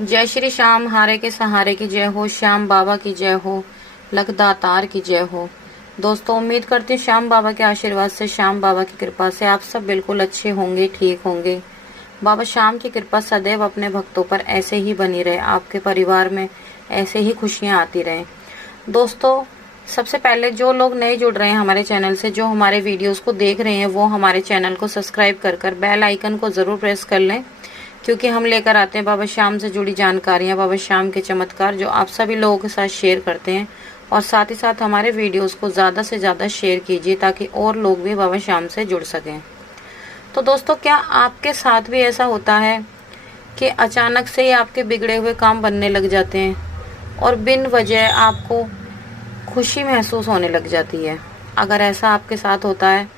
जय श्री श्याम, हारे के सहारे की जय हो, श्याम बाबा की जय हो, लखदातार की जय हो। दोस्तों, उम्मीद करती हूँ श्याम बाबा के आशीर्वाद से, श्याम बाबा की कृपा से आप सब बिल्कुल अच्छे होंगे, ठीक होंगे। बाबा श्याम की कृपा सदैव अपने भक्तों पर ऐसे ही बनी रहे, आपके परिवार में ऐसे ही खुशियाँ आती रहें। दोस्तों, सबसे पहले जो लोग नए जुड़ रहे हैं हमारे चैनल से, जो हमारे वीडियोस को देख रहे हैं, वो हमारे चैनल को सब्सक्राइब कर बेल आइकन को जरूर प्रेस कर लें, क्योंकि हम लेकर आते हैं बाबा श्याम से जुड़ी जानकारियां, बाबा श्याम के चमत्कार जो आप सभी लोगों के साथ शेयर करते हैं। और साथ ही साथ हमारे वीडियोस को ज़्यादा से ज़्यादा शेयर कीजिए ताकि और लोग भी बाबा श्याम से जुड़ सकें। तो दोस्तों, क्या आपके साथ भी ऐसा होता है कि अचानक से ही आपके बिगड़े हुए काम बनने लग जाते हैं और बिन वजह आपको खुशी महसूस होने लग जाती है? अगर ऐसा आपके साथ होता है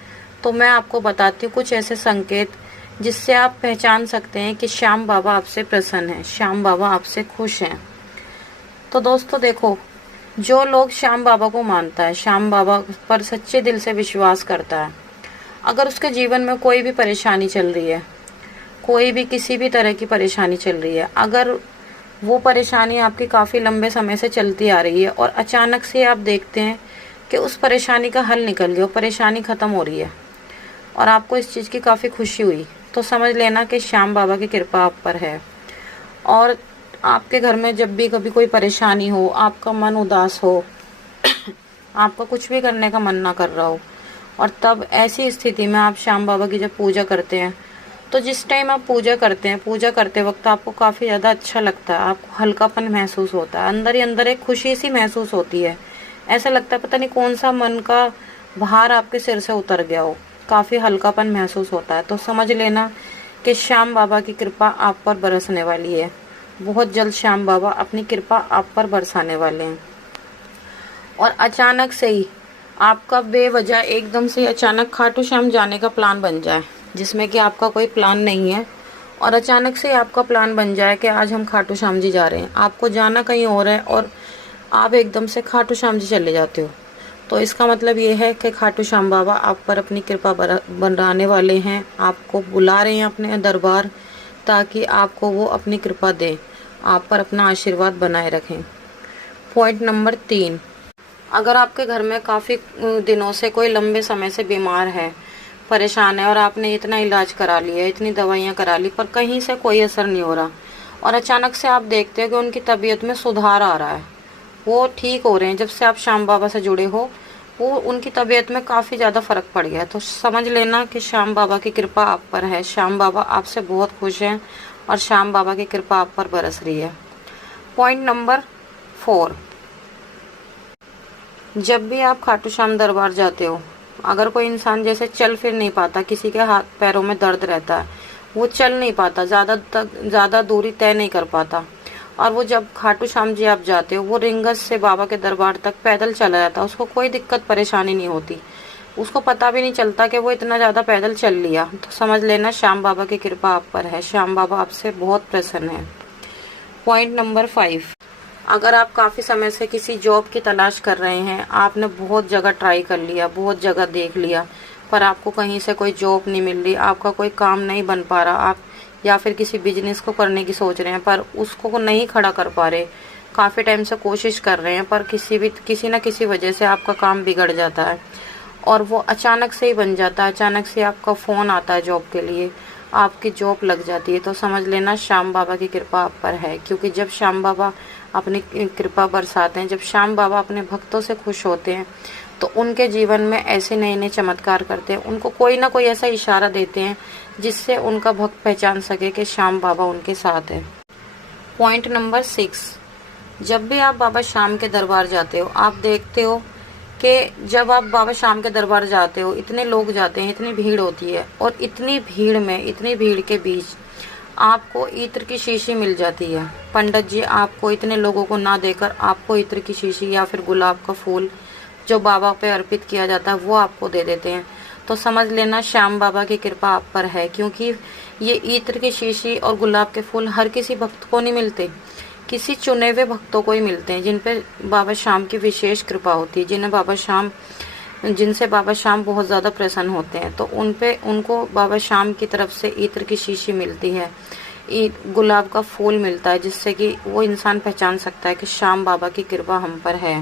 तो मैं आपको बताती हूँ कुछ ऐसे संकेत जिससे आप पहचान सकते हैं कि श्याम बाबा आपसे प्रसन्न हैं, श्याम बाबा आपसे खुश हैं। तो दोस्तों देखो, जो लोग श्याम बाबा को मानता है, श्याम बाबा पर सच्चे दिल से विश्वास करता है, अगर उसके जीवन में कोई भी परेशानी चल रही है, कोई भी किसी भी तरह की परेशानी चल रही है, अगर वो परेशानी आपकी काफ़ी लंबे समय से चलती आ रही है और अचानक से आप देखते हैं कि उस परेशानी का हल निकल गया, परेशानी ख़त्म हो रही है और आपको इस चीज़ की काफ़ी खुशी हुई, तो समझ लेना कि श्याम बाबा की कृपा आप पर है। और आपके घर में जब भी कभी कोई परेशानी हो, आपका मन उदास हो, आपका कुछ भी करने का मन ना कर रहा हो, और तब ऐसी स्थिति में आप श्याम बाबा की जब पूजा करते हैं, तो जिस टाइम आप पूजा करते हैं, पूजा करते वक्त आपको काफ़ी ज़्यादा अच्छा लगता है, आपको हल्कापन महसूस होता है, अंदर ही अंदर एक खुशी सी महसूस होती है। ऐसा लगता है पता नहीं कौन सा मन का भार आपके सिर से उतर गया हो, काफ़ी हल्कापन महसूस होता है। तो समझ लेना कि श्याम बाबा की कृपा आप पर बरसने वाली है। बहुत जल्द श्याम बाबा अपनी कृपा आप पर बरसाने वाले हैं। और अचानक से ही आपका बेवजह एकदम से अचानक खाटू श्याम जाने का प्लान बन जाए, जिसमें कि आपका कोई प्लान नहीं है, और अचानक से आपका प्लान बन जाए कि आज हम खाटू श्याम जी जा रहे हैं, आपको जाना कहीं और है और आप एकदम से खाटू श्याम जी चले जाते हो, तो इसका मतलब ये है कि खाटू श्याम बाबा आप पर अपनी कृपा बनाने वाले हैं, आपको बुला रहे हैं अपने दरबार, ताकि आपको वो अपनी कृपा दें, आप पर अपना आशीर्वाद बनाए रखें। पॉइंट नंबर 3, अगर आपके घर में काफ़ी दिनों से कोई लंबे समय से बीमार है, परेशान है, और आपने इतना इलाज करा लिया, इतनी दवाइयाँ करा ली, पर कहीं से कोई असर नहीं हो रहा, और अचानक से आप देखते हो कि उनकी तबीयत में सुधार आ रहा है, वो ठीक हो रहे हैं, जब से आप श्याम बाबा से जुड़े हो वो उनकी तबीयत में काफ़ी ज़्यादा फ़र्क पड़ गया है, तो समझ लेना कि श्याम बाबा की कृपा आप पर है, श्याम बाबा आपसे बहुत खुश हैं और श्याम बाबा की कृपा आप पर बरस रही है। पॉइंट नंबर 4, जब भी आप खाटू श्याम दरबार जाते हो, अगर कोई इंसान जैसे चल फिर नहीं पाता, किसी के हाथ पैरों में दर्द रहता है, वो चल नहीं पाता, ज़्यादा दूरी तय नहीं कर पाता, और वो जब खाटू श्याम जी आप जाते हो, वो रिंगस से बाबा के दरबार तक पैदल चला जाता है, उसको कोई दिक्कत परेशानी नहीं होती, उसको पता भी नहीं चलता कि वो इतना ज़्यादा पैदल चल लिया, तो समझ लेना श्याम बाबा की कृपा आप पर है, श्याम बाबा आपसे बहुत प्रसन्न है। पॉइंट नंबर 5, अगर आप काफ़ी समय से किसी जॉब की तलाश कर रहे हैं, आपने बहुत जगह ट्राई कर लिया, बहुत जगह देख लिया, पर आपको कहीं से कोई जॉब नहीं मिल रही, आपका कोई काम नहीं बन पा रहा, आप या फिर किसी बिजनेस को करने की सोच रहे हैं पर उसको नहीं खड़ा कर पा रहे, काफ़ी टाइम से कोशिश कर रहे हैं, पर किसी न किसी वजह से आपका काम बिगड़ जाता है और वो अचानक से ही बन जाता है, अचानक से आपका फ़ोन आता है जॉब के लिए, आपकी जॉब लग जाती है, तो समझ लेना श्याम बाबा की कृपा आप पर है। क्योंकि जब श्याम बाबा अपनी कृपा बरसाते हैं, जब श्याम बाबा अपने भक्तों से खुश होते हैं, तो उनके जीवन में ऐसे नए नए चमत्कार करते हैं, उनको कोई ना कोई ऐसा इशारा देते हैं जिससे उनका भक्त पहचान सके कि श्याम बाबा उनके साथ है। पॉइंट नंबर 6, जब भी आप बाबा श्याम के दरबार जाते हो, आप देखते हो कि जब आप बाबा श्याम के दरबार जाते हो, इतने लोग जाते हैं, इतनी भीड़ होती है, और इतनी भीड़ के बीच आपको इत्र की शीशी मिल जाती है। पंडित जी आपको इतने लोगों को ना देकर आपको इत्र की शीशी या फिर गुलाब का फूल जो बाबा पे अर्पित किया जाता है वो आपको दे देते हैं, तो समझ लेना श्याम बाबा की कृपा आप पर है। क्योंकि ये इत्र की शीशी और गुलाब के फूल हर किसी भक्त को नहीं मिलते, किसी चुने हुए भक्तों को ही मिलते हैं, जिन पे बाबा श्याम की विशेष कृपा होती है, जिनसे बाबा श्याम बहुत ज़्यादा प्रसन्न होते हैं, तो उनको बाबा श्याम की तरफ से इत्र की शीशी मिलती है। एक गुलाब का फूल मिलता है, जिससे कि वो इंसान पहचान सकता है कि श्याम बाबा की कृपा हम पर है।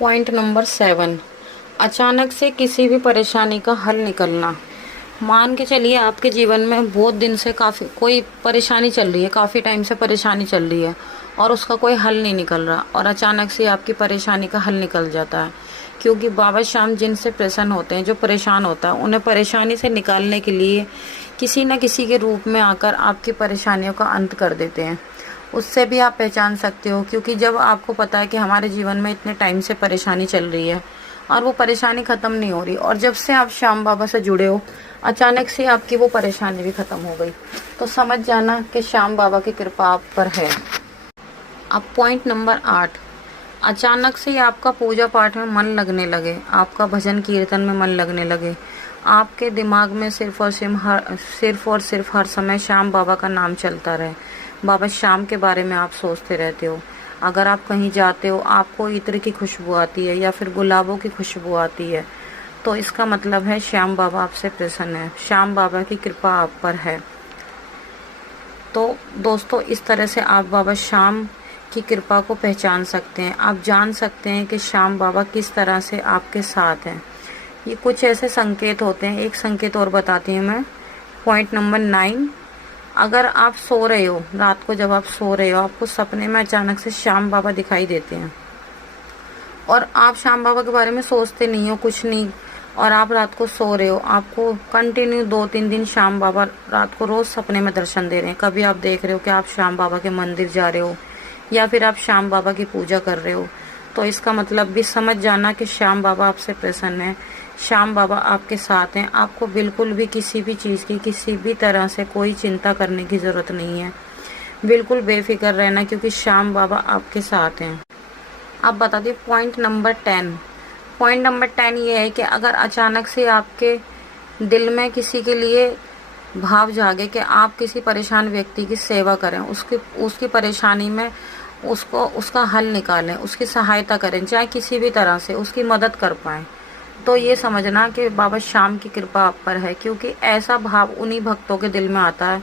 पॉइंट नंबर 7, अचानक से किसी भी परेशानी का हल निकलना। मान के चलिए आपके जीवन में बहुत दिन से काफ़ी कोई परेशानी चल रही है, काफ़ी टाइम से परेशानी चल रही है और उसका कोई हल नहीं निकल रहा, और अचानक से आपकी परेशानी का हल निकल जाता है। क्योंकि बाबा श्याम जिनसे प्रसन्न होते हैं, जो परेशान होता है, उन्हें परेशानी से निकालने के लिए किसी न किसी के रूप में आकर आपकी परेशानियों का अंत कर देते हैं। उससे भी आप पहचान सकते हो, क्योंकि जब आपको पता है कि हमारे जीवन में इतने टाइम से परेशानी चल रही है और वो परेशानी ख़त्म नहीं हो रही, और जब से आप श्याम बाबा से जुड़े हो अचानक से आपकी वो परेशानी भी ख़त्म हो गई, तो समझ जाना कि श्याम बाबा की कृपा आप पर है। अब पॉइंट नंबर 8, अचानक से आपका पूजा पाठ में मन लगने लगे, आपका भजन कीर्तन में मन लगने लगे, आपके दिमाग में सिर्फ और सिर्फ हर समय श्याम बाबा का नाम चलता रहे, बाबा श्याम के बारे में आप सोचते रहते हो। अगर आप कहीं जाते हो, आपको इत्र की खुशबू आती है या फिर गुलाबों की खुशबू आती है, तो इसका मतलब है श्याम बाबा आपसे प्रसन्न है, श्याम बाबा की कृपा आप पर है। तो दोस्तों, इस तरह से आप बाबा श्याम की कृपा को पहचान सकते हैं। आप जान सकते हैं कि श्याम बाबा किस तरह से आपके साथ हैं। ये कुछ ऐसे संकेत होते हैं। एक संकेत और बताती हूँ मैं। पॉइंट नंबर 9, अगर आप सो रहे हो, रात को जब आप सो रहे हो, आपको सपने में अचानक से श्याम बाबा दिखाई देते हैं और आप श्याम बाबा के बारे में सोचते नहीं हो, कुछ नहीं, और आप रात को सो रहे हो, आपको कंटिन्यू 2-3 दिन श्याम बाबा रात को रोज सपने में दर्शन दे रहे हैं। कभी आप देख रहे हो कि आप श्याम बाबा के मंदिर जा रहे हो या फिर आप श्याम बाबा की पूजा कर रहे हो, तो इसका मतलब भी समझ जाना कि श्याम बाबा आपसे प्रसन्न है, श्याम बाबा आपके साथ हैं। आपको बिल्कुल भी किसी भी चीज़ की, किसी भी तरह से कोई चिंता करने की ज़रूरत नहीं है। बिल्कुल बेफिक्र रहना, क्योंकि श्याम बाबा आपके साथ हैं। अब बता the point number 10। Point number 10 ये है कि अगर अचानक से आपके दिल में किसी के लिए भाव जागे कि आप किसी परेशान व्यक्ति की सेवा करें, उसकी परेशानी में उसका हल निकालें, उसकी सहायता करें, चाहे किसी भी तरह से उसकी मदद कर पाएँ, तो ये समझना कि बाबा श्याम की कृपा आप पर है। क्योंकि ऐसा भाव उन्हीं भक्तों के दिल में आता है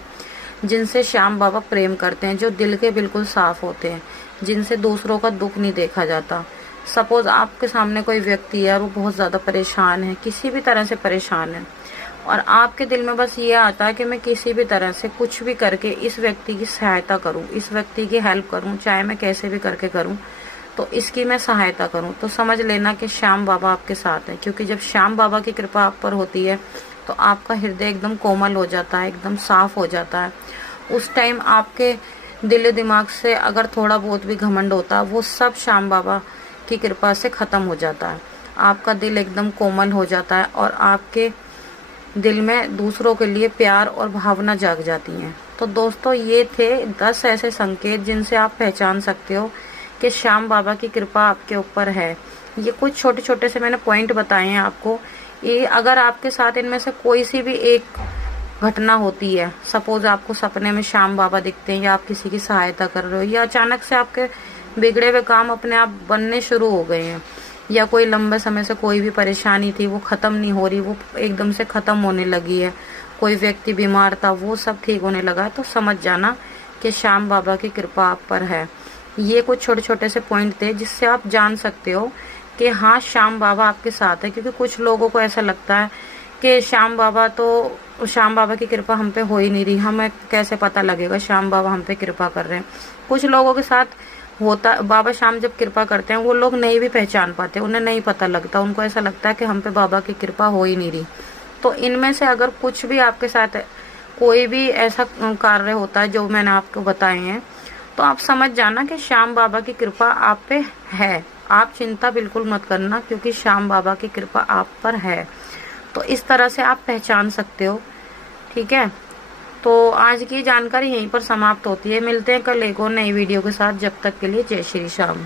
जिनसे श्याम बाबा प्रेम करते हैं, जो दिल के बिल्कुल साफ होते हैं, जिनसे दूसरों का दुख नहीं देखा जाता। सपोज आपके सामने कोई व्यक्ति है और वो बहुत ज़्यादा परेशान है, किसी भी तरह से परेशान है, और आपके दिल में बस ये आता है कि मैं किसी भी तरह से कुछ भी करके इस व्यक्ति की सहायता करूं, इस व्यक्ति की हेल्प करूं, चाहे मैं कैसे भी करके करूं, तो इसकी मैं सहायता करूं, तो समझ लेना कि श्याम बाबा आपके साथ है। क्योंकि जब श्याम बाबा की कृपा आप पर होती है तो आपका हृदय एकदम कोमल हो जाता है, एकदम साफ हो जाता है। उस टाइम आपके दिल दिमाग से अगर थोड़ा बहुत भी घमंड होता है, वो सब श्याम बाबा की कृपा से ख़त्म हो जाता है। आपका दिल एकदम कोमल हो जाता है और आपके दिल में दूसरों के लिए प्यार और भावना जाग जाती हैं। तो दोस्तों, ये थे 10 ऐसे संकेत जिनसे आप पहचान सकते हो कि श्याम बाबा की कृपा आपके ऊपर है। ये कुछ छोटे छोटे से मैंने पॉइंट बताए हैं आपको। ये अगर आपके साथ इनमें से कोई सी भी एक घटना होती है, सपोज आपको सपने में श्याम बाबा दिखते हैं, या आप किसी की सहायता कर रहे हो, या अचानक से आपके बिगड़े हुए काम अपने आप बनने शुरू हो गए हैं, या कोई लंबे समय से कोई भी परेशानी थी वो ख़त्म नहीं हो रही, वो एकदम से ख़त्म होने लगी है, कोई व्यक्ति बीमार था वो सब ठीक होने लगा है, तो समझ जाना कि श्याम बाबा की कृपा आप पर है। ये कुछ छोटे छोटे से पॉइंट थे जिससे आप जान सकते हो कि हाँ, श्याम बाबा आपके साथ है। क्योंकि कुछ लोगों को ऐसा लगता है कि श्याम बाबा की कृपा हम पे हो ही नहीं रही, हमें कैसे पता लगेगा श्याम बाबा हम पे कृपा कर रहे हैं। कुछ लोगों के साथ होता, बाबा श्याम जब कृपा करते हैं वो लोग नहीं भी पहचान पाते, उन्हें नहीं पता लगता, उनको ऐसा लगता है कि हम पे बाबा की कृपा हो ही नहीं रही। तो इनमें से अगर कुछ भी आपके साथ कोई भी ऐसा कार्य होता है जो मैंने आपको बताए हैं, तो आप समझ जाना कि श्याम बाबा की कृपा आप पे है। आप चिंता बिल्कुल मत करना, क्योंकि श्याम बाबा की कृपा आप पर है। तो इस तरह से आप पहचान सकते हो। ठीक है, तो आज की जानकारी यहीं पर समाप्त होती है। मिलते हैं कल एक और नई वीडियो के साथ। जब तक के लिए जय श्री श्याम।